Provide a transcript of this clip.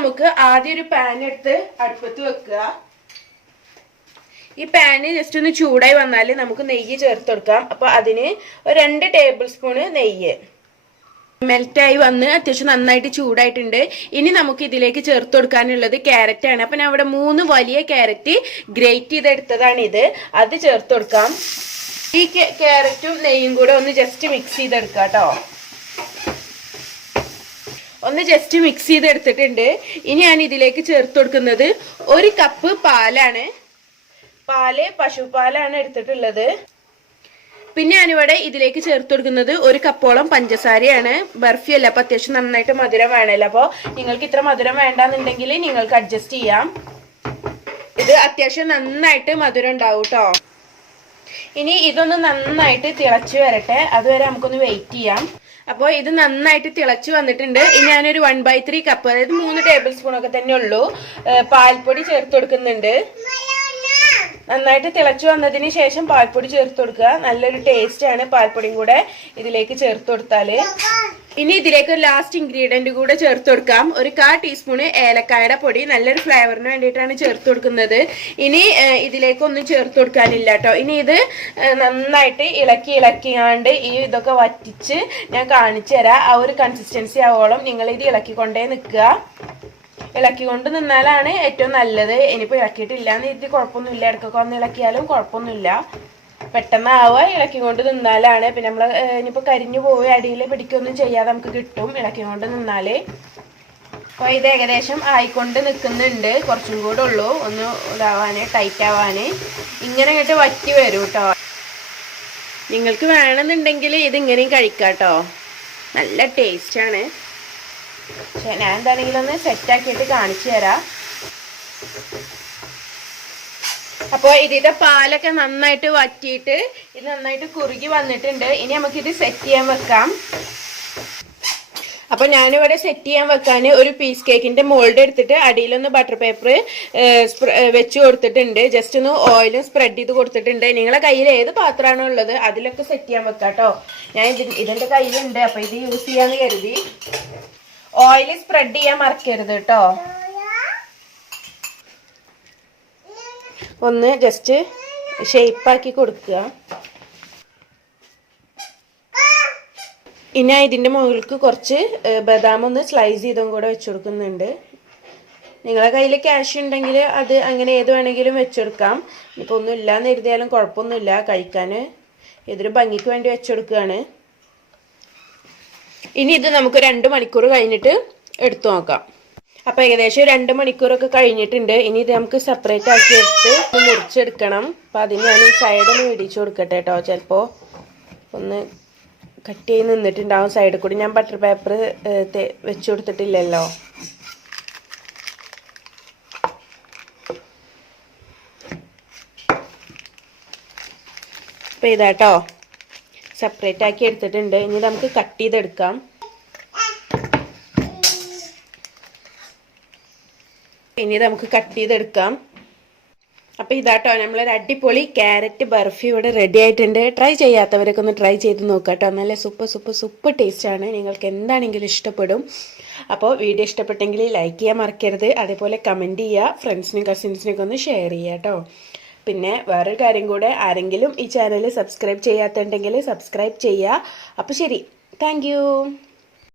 നമുക്ക് ആദ്യം ഒരു പാൻ എടുത്ത് അടുപ്പത്ത് വെക്കുക. ഈ പാന് ജസ്റ്റ് ഒന്ന് ചൂടായി വന്നാൽ നമുക്ക് നെയ്യ് ചേർത്ത് കൊടുക്കാം. അപ്പൊ അതിന് രണ്ട് ടേബിൾ സ്പൂണ് നെയ്യ്. മെൽറ്റായി വന്ന് അത്യാവശ്യം നന്നായിട്ട് ചൂടായിട്ടുണ്ട്. ഇനി നമുക്ക് ഇതിലേക്ക് ചേർത്ത് കൊടുക്കാനുള്ളത് ക്യാരറ്റ് ആണ്. അപ്പൊ ഞാൻ ഇവിടെ മൂന്ന് വലിയ ക്യാരറ്റ് ഗ്രേറ്റ് ചെയ്തെടുത്തതാണ് ഇത് അത് ചേർത്ത് കൊടുക്കാം. ഈ ക്യാരറ്റും നെയ്യും കൂടെ ഒന്ന് ജസ്റ്റ് മിക്സ് ചെയ്തെടുക്കാം കേട്ടോ ഒന്ന് ജസ്റ്റ് മിക്സ് ചെയ്തെടുത്തിട്ടുണ്ട്. ഇനി ഞാൻ ഇതിലേക്ക് ചേർത്ത് കൊടുക്കുന്നത് ഒരു കപ്പ് പാലാണ്. പാൽ പശുപാലാണ് എടുത്തിട്ടുള്ളത്. പിന്നെ ഞാനിവിടെ ഇതിലേക്ക് ചേർത്ത് കൊടുക്കുന്നത് ഒരു കപ്പോളം പഞ്ചസാരയാണ്. ബർഫി അല്ല അപ്പൊ അത്യാവശ്യം നന്നായിട്ട് മധുരം വേണമല്ലോ. അപ്പോൾ നിങ്ങൾക്ക് ഇത്ര മധുരം വേണ്ടാന്നുണ്ടെങ്കിൽ നിങ്ങൾക്ക് അഡ്ജസ്റ്റ് ചെയ്യാം. ഇത് അത്യാവശ്യം നന്നായിട്ട് മധുരം ഉണ്ടാവും കേട്ടോ ഇനി ഇതൊന്ന് നന്നായിട്ട് തിളച്ച് വരട്ടെ. അതുവരെ നമുക്കൊന്ന് വെയിറ്റ് ചെയ്യാം. അപ്പോൾ ഇത് നന്നായിട്ട് തിളച്ചു വന്നിട്ടുണ്ട്. ഇനി ഞാനൊരു വൺ ബൈ ത്രീ കപ്പ് അതായത് മൂന്ന് ടേബിൾ സ്പൂൺ ഒക്കെ തന്നെ ഉള്ളൂ പാൽപ്പൊടി ചേർത്ത് കൊടുക്കുന്നുണ്ട്. നന്നായിട്ട് തിളച്ചു വന്നതിന് ശേഷം പാൽപ്പൊടി ചേർത്ത് കൊടുക്കുക. നല്ലൊരു ടേസ്റ്റ് ആണ് പാൽപ്പൊടിയും കൂടെ ഇതിലേക്ക് ചേർത്ത് കൊടുത്താൽ. ഇനി ഇതിലേക്ക് ഒരു ലാസ്റ്റ് ഇൻഗ്രീഡിയന്റ് കൂടെ ചേർത്ത് കൊടുക്കാം. ഒരു കാ ടീസ്പൂണ് ഏലക്കായുടെ പൊടി. നല്ലൊരു ഫ്ലേവറിന് വേണ്ടിയിട്ടാണ് ചേർത്ത് കൊടുക്കുന്നത്. ഇനി ഇതിലേക്കൊന്നും ചേർത്ത് കൊടുക്കാനില്ല കേട്ടോ. ഇനി ഇത് നന്നായിട്ട് ഇളക്കി ഇളക്കിയാണ്ട് ഈ ഇതൊക്കെ വറ്റിച്ച് ഞാൻ കാണിച്ചു തരാം ആ ഒരു കൺസിസ്റ്റൻസി ആവോളം നിങ്ങൾ ഇത് ഇളക്കിക്കൊണ്ടേ നിൽക്കുക. ഇളക്കിക്കൊണ്ട് നിന്നാലാണ് ഏറ്റവും നല്ലത്. ഇനിയിപ്പോൾ ഇളക്കിയിട്ടില്ല എന്ന് കരുതി കുഴപ്പമൊന്നുമില്ല. ഇടയ്ക്കൊക്കെ വന്ന് ഇളക്കിയാലും കുഴപ്പമൊന്നുമില്ല. പെട്ടെന്ന് ആവുക ഇളക്കിക്കൊണ്ട് നിന്നാലാണ്. പിന്നെ നമ്മൾ ഇനിയിപ്പോൾ കരിഞ്ഞു പോയി അടിയിൽ പിടിക്കൊന്നും ചെയ്യാതെ നമുക്ക് കിട്ടും. ഇളക്കിക്കൊണ്ട് നിന്നാൽ അപ്പോൾ ഇത് ഏകദേശം ആയിക്കൊണ്ട് നിൽക്കുന്നുണ്ട് കുറച്ചും കൂടെ ഉള്ളൂ. ഒന്ന് ഇതാവാൻ ടൈറ്റ് ആവാൻ ഇങ്ങനെ കേട്ട് വറ്റി വരും കേട്ടോ നിങ്ങൾക്ക് വേണമെന്നുണ്ടെങ്കിൽ ഇതിങ്ങനെയും കഴിക്കാം കേട്ടോ നല്ല ടേസ്റ്റാണ് പക്ഷെ ഞാൻ എന്താണെങ്കിലും ഒന്ന് സെറ്റാക്കിയിട്ട് കാണിച്ചു തരാം. അപ്പോൾ ഇതിന്റെ പാലൊക്കെ നന്നായിട്ട് വറ്റിയിട്ട് ഇത് നന്നായിട്ട് കുറുകി വന്നിട്ടുണ്ട്. ഇനി നമുക്കിത് സെറ്റ് ചെയ്യാൻ വെക്കാം. അപ്പൊ ഞാനിവിടെ സെറ്റ് ചെയ്യാൻ വെക്കാൻ ഒരു പീസ് കേക്കിന്റെ മോൾഡ് എടുത്തിട്ട് അടിയിലൊന്ന് ബട്ടർ പേപ്പർ വെച്ച് കൊടുത്തിട്ടുണ്ട്. ജസ്റ്റ് ഒന്ന് ഓയിലും സ്പ്രെഡ് ചെയ്ത് കൊടുത്തിട്ടുണ്ട്. നിങ്ങളെ കയ്യിൽ ഏത് പാത്രമാണോ ഉള്ളത് അതിലൊക്കെ സെറ്റ് ചെയ്യാൻ വെക്കാം കേട്ടോ ഞാൻ ഇതിന്റെ കയ്യിലുണ്ട്. അപ്പോൾ ഇത് യൂസ് ചെയ്യാന്ന് കരുതി. ഓയിൽ സ്പ്രെഡ് ചെയ്യാൻ മറക്കരുത് കേട്ടോ ഒന്ന് ജസ്റ്റ് ഷേപ്പാക്കി കൊടുക്കുക. ഇനി ഇതിന്റെ മുകളിലേക്ക് കുറച്ച് ബദാം ഒന്ന് സ്ലൈസ് ചെയ്തും കൂടെ വെച്ച് കൊടുക്കുന്നുണ്ട്. നിങ്ങളെ കയ്യിൽ ക്യാഷ് ഉണ്ടെങ്കിൽ അത് അങ്ങനെ ഏത് വേണമെങ്കിലും വെച്ചെടുക്കാം ഇപ്പോൾ ഒന്നും ഇല്ലാന്ന് എഴുതിയാലും കുഴപ്പമൊന്നുമില്ല. കഴിക്കാൻ ഇതൊരു ഭംഗിക്ക് വേണ്ടി വെച്ചെടുക്കുകയാണ് ഇനി ഇത് നമുക്ക് രണ്ട് മണിക്കൂർ കഴിഞ്ഞിട്ട് എടുത്തു നോക്കാം. അപ്പോൾ ഏകദേശം രണ്ട് മണിക്കൂറൊക്കെ കഴിഞ്ഞിട്ടുണ്ട്. ഇനി ഇത് നമുക്ക് സെപ്പറേറ്റ് ആക്കി എടുത്ത് മുറിച്ചെടുക്കണം. അപ്പോൾ അതിന് ഞാൻ ഈ സൈഡൊന്ന് ഇടിച്ചു കൊടുക്കട്ടെ കേട്ടോ ചിലപ്പോൾ ഒന്ന് കട്ട് ചെയ്ത് നിന്നിട്ടുണ്ടാവും. സൈഡിൽ കൂടി ഞാൻ ബട്ടർ പേപ്പർ വെച്ച് കൊടുത്തിട്ടില്ലല്ലോ. അപ്പോൾ ഇതാട്ടോ സെപ്പറേറ്റ് ആക്കി എടുത്തിട്ടുണ്ട്. ഇനി നമുക്ക് കട്ട് ചെയ്തെടുക്കാം. ഇനി നമുക്ക് കട്ട് ചെയ്തെടുക്കാം. അപ്പോൾ ഇതാട്ടോ നമ്മളൊരു അടിപൊളി ക്യാരറ്റ് ബർഫി ഇവിടെ റെഡി ആയിട്ടുണ്ട്. ട്രൈ ചെയ്യാത്തവരൊക്കെ ഒന്ന് ട്രൈ ചെയ്ത് നോക്കാം കേട്ടോ നല്ല സൂപ്പർ സൂപ്പർ സൂപ്പർ ടേസ്റ്റാണ് നിങ്ങൾക്ക് എന്താണെങ്കിലും ഇഷ്ടപ്പെടും. അപ്പോൾ വീഡിയോ ഇഷ്ടപ്പെട്ടെങ്കിൽ ലൈക്ക് ചെയ്യാൻ മറക്കരുത്. അതേപോലെ കമന്റ് ചെയ്യുക. ഫ്രണ്ട്സിനും കസിൻസിനൊക്കെ ഒന്ന് ഷെയർ ചെയ്യുക കേട്ടോ പിന്നെ വേറൊരു കാര്യം കൂടെ ആരെങ്കിലും ഈ ചാനൽ സബ്സ്ക്രൈബ് ചെയ്യാത്തുണ്ടെങ്കിൽ സബ്സ്ക്രൈബ് ചെയ്യുക. അപ്പോൾ ശരി താങ്ക്